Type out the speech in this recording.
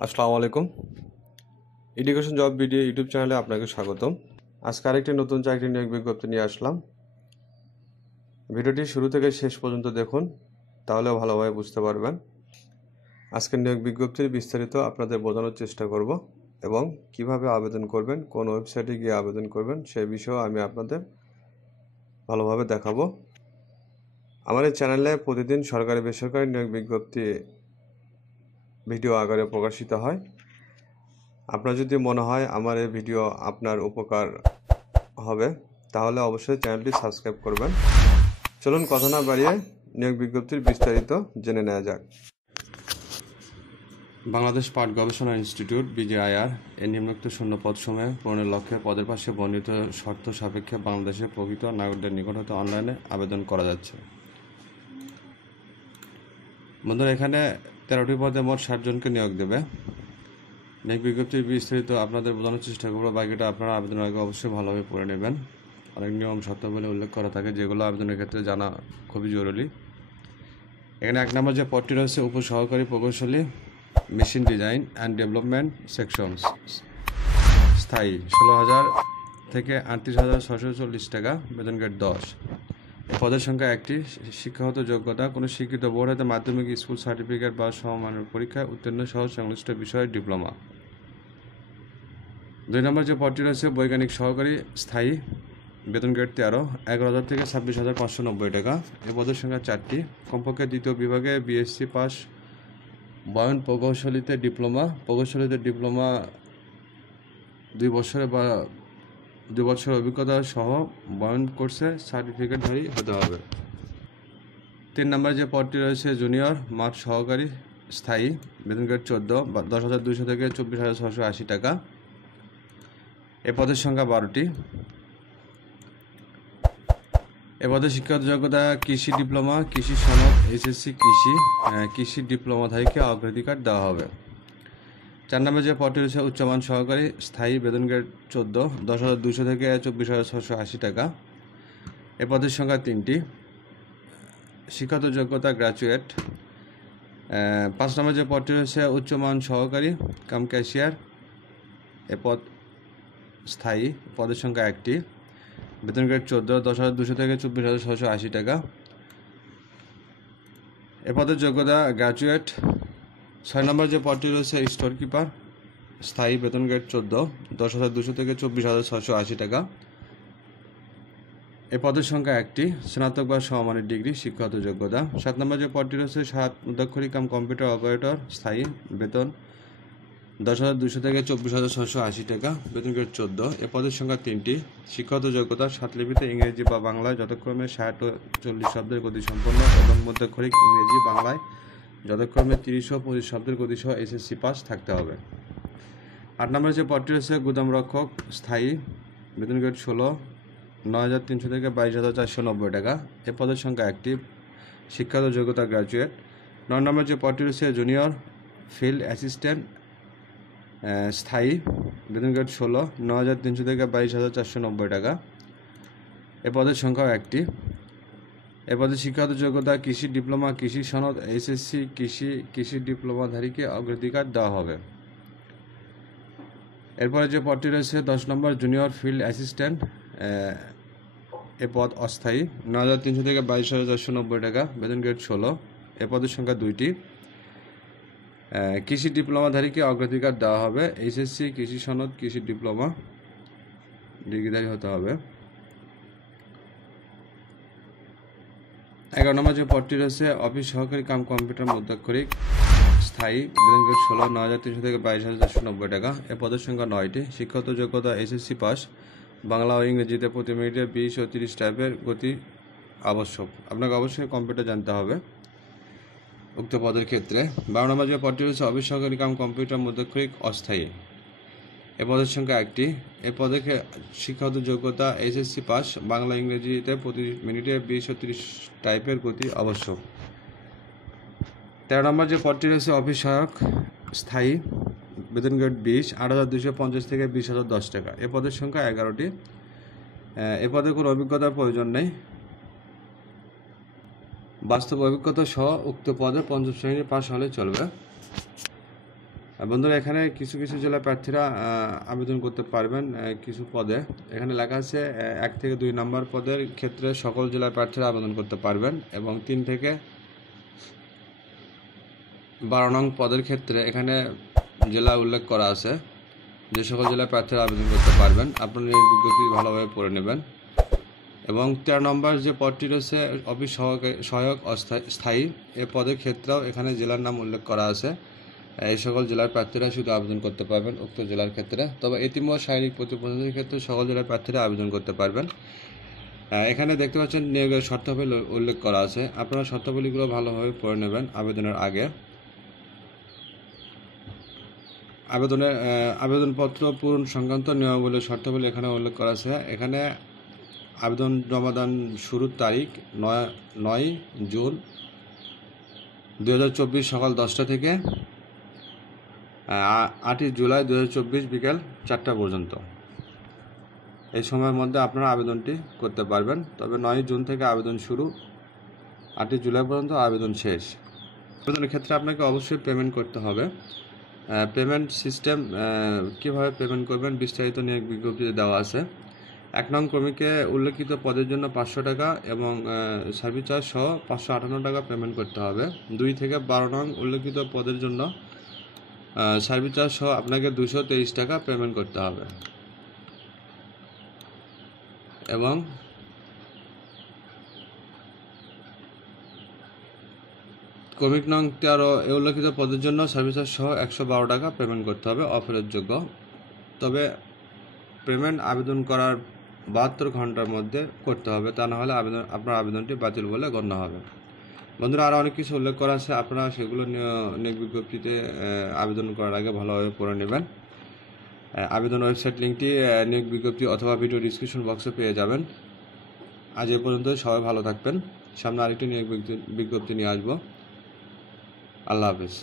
আসসালামু আলাইকুম। Education job video YouTube চ্যানেলে আপনাকে স্বাগতম। আজকে আরেকটি নতুন চাকরি নিয়োগ বিজ্ঞপ্তি নিয়ে আসলাম। ভিডিওটি শুরু থেকে শেষ পর্যন্ত দেখুন, তাহলে ভালোভাবে বুঝতে পারবেন। আজকের নিয়োগ বিজ্ঞপ্তির বিস্তারিত আপনাদের বোঝানোর চেষ্টা করব এবং কিভাবে আবেদন করবেন, কোন ওয়েবসাইটে গিয়ে আবেদন করবেন সেই বিষয়েও আমি আপনাদের ভালোভাবে দেখাবো। আমার এই চ্যানেলে প্রতিদিন সরকারি বেসরকারি নিয়োগ বিজ্ঞপ্তি ভিডিও আকারে প্রকাশিত হয়। আপনার যদি মনে হয় আমার এই ভিডিও আপনার উপকার হবে, তাহলে অবশ্যই চ্যানেলটি সাবস্ক্রাইব করবেন। চলুন কথা না বাড়িয়ে নিয়োগ বিজ্ঞপ্তির বিস্তারিত জেনে নেওয়া যাক। বাংলাদেশ পাট গবেষণা ইনস্টিটিউট BGIR এর নিম্নোক্ত শূন্যপদ সমূহে পূরণের লক্ষ্যে পদের পাশে বর্ণিত শর্ত সাপেক্ষে বাংলাদেশের প্রকৃত নাগরিকদের নিকট হতে অনলাইনে আবেদন করা যাচ্ছে। বন্ধুরা, এখানে 13টি পদে মোট 60 জনকে নিয়োগ দেবে। নিয়োগ বিজ্ঞপ্তির বিস্তারিত আপনাদের বোঝানোর চেষ্টা করবো, বাকিটা আপনারা আবেদনের আগে অবশ্যই ভালোভাবে পড়ে নেবেন। অনেক নিয়ম শর্তাবলী উল্লেখ করা থাকে, যেগুলো আবেদনের ক্ষেত্রে জানা খুবই জরুরি। এখানে 1 নম্বর যে পদটি রয়েছে উপসহকারী প্রকৌশলী machine design and development sections, স্থায়ী 16,000 থেকে 38,640 টাকা, বেতন গ্রেড 10। পদের সংখ্যা 1টি। শিক্ষাগত যোগ্যতা কোনো স্বীকৃত বোর্ড হতে মাধ্যমিক স্কুল সার্টিফিকেট বা সমমানের পরীক্ষায় উত্তীর্ণ সহ সংশ্লিষ্ট বিষয়ে ডিপ্লোমা। 2 নম্বর যে পদটি রয়েছে বৈজ্ঞানিক সহকারী, স্থায়ী, বেতন গ্রেড 13, 11,000 থেকে 26,590 টাকা। এ পদের সংখ্যা 4টি। কমপক্ষে দ্বিতীয় বিভাগে BSc পাস, বয়ন প্রকৌশলীতে ডিপ্লোমা, 2 বছরের অভিজ্ঞতা সহ বয়ন কোর্সে সার্টিফিকেটধারী হতে হবে। 3 নম্বর যে পদটি রয়েছে জুনিয়র মাঠ সহকারী, স্থায়ী, বেতন গ্রেড 14, 10,200 থেকে 24,680 টাকা। এ পদের সংখ্যা 12টি। এ পদে শিক্ষাগত যোগ্যতা কৃষি ডিপ্লোমা, কৃষি সনদ, SSC কৃষি ডিপ্লোমাধারীকে অগ্রাধিকার দেওয়া হবে। 4 নম্বর যে পদটি রয়েছে উচ্চমান সহকারী, স্থায়ী, বেতন গ্রেড 14, 10,200 থেকে 24,680 টাকা। এ পদের সংখ্যা 3টি। শিক্ষাগত যোগ্যতা গ্র্যাজুয়েট। 5 নম্বর যে পদটি রয়েছে উচ্চমান সহকারী কাম ক্যাশিয়ার, এ পদ স্থায়ী, পদের সংখ্যা 1টি, বেতন গ্রেড 14, 10,200 থেকে 24,680 টাকা। এ পদের যোগ্যতা গ্র্যাজুয়েট। 6 নম্বর যে পদটি রয়েছে স্টোর কিপার, স্থায়ী, বেতন গ্রেড 14, 10,200 থেকে 24,680 টাকা। এ পদের সংখ্যা 1টি, স্নাতক বা সমমানের ডিগ্রি শিক্ষাগত যোগ্যতা। 7 নম্বর যে পদটি রয়েছে মুদ্রাক্ষরিক কাম কম্পিউটার অপারেটর, স্থায়ী, বেতন 10,200 থেকে 24,680 টাকা, বেতন গ্রেড 14। এ পদের সংখ্যা 3টি। শিক্ষাগত যোগ্যতা স্বাতলিপিতে ইংরেজি বা বাংলায় যথাক্রমে 60 ও 40 শব্দের গতি সম্পন্ন এবং মুদ্রাক্ষরিক ইংরেজি বাংলায় যথাক্রমে 30 ও 25 শব্দের গতি সহ SSC পাস থাকতে হবে। 8 নম্বর যে পদটি রয়েছে গুদাম রক্ষক, স্থায়ী, বেতন গ্রেড 16, 9,300 থেকে 22,490 টাকা। এ পদের সংখ্যা 1টি। শিক্ষাগত যোগ্যতা গ্র্যাজুয়েট। 9 নম্বর যে পদটি রয়েছে জুনিয়র ফিল্ড অ্যাসিস্ট্যান্ট, স্থায়ী, বেতন গ্রেড 16, 9,300 থেকে 22,490 টাকা। এ পদের সংখ্যাও 1টি। এ পদে শিক্ষাগত যোগ্যতা কৃষি ডিপ্লোমা, কৃষি সনদ, SSC কৃষি ডিপ্লোমাধারীকে অগ্রাধিকার দেওয়া হবে। এরপরে যে পদটি রয়েছে 10 নম্বর জুনিয়র ফিল্ড অ্যাসিস্ট্যান্ট, এ পদ অস্থায়ী, 9,300 থেকে 22,490 টাকা, বেতন গ্রেড 16। এ পদের সংখ্যা 2টি। কৃষি ডিপ্লোমাধারীকে অগ্রাধিকার দেওয়া হবে। SSC কৃষি সনদ, কৃষি ডিপ্লোমা ডিগ্রিধারী হতে হবে। 11 নম্বর যে পদটি রয়েছে অফিস সহকারী কাম কম্পিউটার মুদ্রাক্ষরিক, স্থায়ী, বেতন গ্রেড 16, 9,300 থেকে 22,490 টাকা। এ পদের সংখ্যা 9টি। শিক্ষাগত যোগ্যতা SSC পাস, বাংলা ও ইংরেজিতে প্রতি মিনিটে 20 ও 30 টাইপের গতি আবশ্যক। আপনাকে অবশ্যই কম্পিউটার জানতে হবে উক্ত পদের ক্ষেত্রে। 12 নম্বর যে পদটি রয়েছে অফিস সহকারী কাম কম্পিউটার মুদ্রাক্ষরিক, অস্থায়ী, এ পদের সংখ্যা 1টি। এ পদে শিক্ষাগত যোগ্যতা SSC পাস, বাংলা ইংরেজিতে প্রতি মিনিটে 20 ও 30 টাইপের গতি আবশ্যক। 13 নম্বর যে পদটি রয়েছে অফিস সহায়ক, স্থায়ী, বেতন গ্রেড 20, 8,250 থেকে 20,010 টাকা। এ পদের সংখ্যা 11টি। এ পদে কোনো অভিজ্ঞতার প্রয়োজন নেই। বাস্তব অভিজ্ঞতা সহ উক্ত পদে 5ম শ্রেণী পাস হলে চলবে। বন্ধুরা, এখানে কিছু কিছু জেলা প্রার্থীরা আবেদন করতে পারবেন কিছু পদে। এখানে লেখা আছে 1 থেকে 2 নম্বর পদের ক্ষেত্রে সকল জেলা প্রার্থীরা আবেদন করতে পারবেন, এবং 3 থেকে 12 নং পদের ক্ষেত্রে এখানে জেলা উল্লেখ করা আছে যে সকল জেলা প্রার্থীরা আবেদন করতে পারবেন। আপনারা এই বিজ্ঞপ্তি ভালোভাবে পড়ে নেবেন। এবং 13 নম্বর যে পদটি রয়েছে অফিস সহায়ক স্থায়ী, এই পদের ক্ষেত্রেও এখানে জেলার নাম উল্লেখ করা আছে। এই সকল জেলার প্রার্থীরা শুধু আবেদন করতে পারবেন উক্ত জেলার ক্ষেত্রে। তবে এতিম ও শারীরিক প্রতিবন্ধীদের ক্ষেত্রে সকল জেলার প্রার্থীরা আবেদন করতে পারবেন। এখানে দেখতে পাচ্ছেন নিয়োগের শর্তাবলী উল্লেখ করা আছে। আপনারা শর্তাবলীগুলো ভালোভাবে পড়ে নেবেন আবেদনের আগে। আবেদনপত্র পূরণ সংক্রান্ত নিয়মাবলী শর্তাবলী এখানে উল্লেখ করা আছে। এখানে আবেদন জমাদান শুরুর তারিখ 9 জুন 2024 সকাল 10টা থেকে 8 জুলাই 2024 বিকেল 4টা পর্যন্ত। এই সময়ের মধ্যে আপনারা আবেদনটি করতে পারবেন। তবে 9 জুন থেকে আবেদন শুরু, 8 জুলাই পর্যন্ত আবেদন শেষ। আবেদনের ক্ষেত্রে আপনাকে অবশ্যই পেমেন্ট করতে হবে। পেমেন্ট সিস্টেম কীভাবে পেমেন্ট করবেন বিস্তারিত নিয়োগ বিজ্ঞপ্তিতে দেওয়া আছে। 1 নং কর্মীকে উল্লেখিত পদের জন্য 500 টাকা এবং সার্ভিস চার্জ সহ 558 টাকা পেমেন্ট করতে হবে। 2 থেকে 12 নং উল্লেখিত পদের জন্য সার্ভিস চার্জ সহ আপনাকে 223 টাকা পেমেন্ট করতে হবে। এবং ক্রমিক নং 13 উল্লেখিত পদের জন্য সার্ভিস চার্জ সহ 112 টাকা পেমেন্ট করতে হবে, অফেরতযোগ্য। তবে পেমেন্ট আবেদন করার 72 ঘন্টার মধ্যে করতে হবে, তা না হলে আপনার আবেদনটি বাতিল বলে গণ্য হবে। বন্ধুরা, আরও অনেক কিছু উল্লেখ করা আছে, আপনারা সেগুলো নিয়োগ বিজ্ঞপ্তিতে আবেদন করার আগে ভালোভাবে পড়ে নেবেন। আবেদন ওয়েবসাইট লিঙ্কটি নিয়োগ বিজ্ঞপ্তি অথবা ভিডিও ডিসক্রিপশন বক্সে পেয়ে যাবেন। আজ এ পর্যন্ত, সবাই ভালো থাকবেন। সামনে আরেকটি নিয়োগ বিজ্ঞপ্তি নিয়ে আসবো। আল্লাহ হাফেজ।